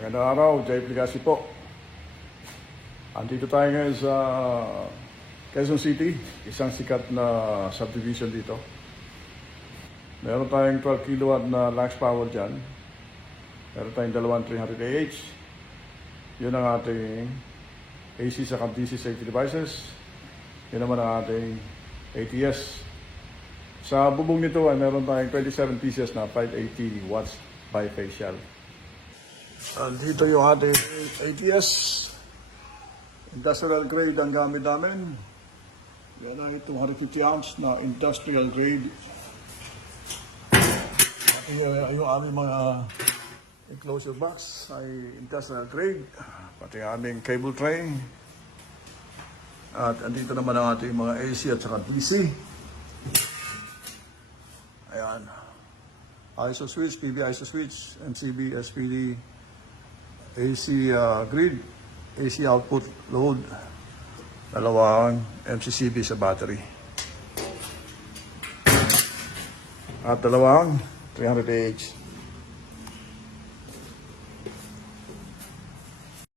Magandang araw, Jay Pligasi po. Andito tayo ngayon sa Quezon City, isang sikat na subdivision dito. Meron tayong 12 kilowatt na lax power dyan. Meron tayong dalawang 300 AH. Yun ang ating AC sa DC safety devices. Yun naman ang ating ATS. Sa bubong nito ay meron tayong 27 pieces na 580 watts bifacial. Dito yung ating ATS. Industrial grade ang gamit namin. Yan ay 250 ounce na industrial grade. At yung aming mga enclosure box ay industrial grade. Pati aming cable tray. At andito naman ang ating mga AC at saka DC. Ayan. ISO switch, PB ISO switch, MCB, SPD, AC grid, AC output load, dalawang MCCB sa battery. At dalawang 300 AH.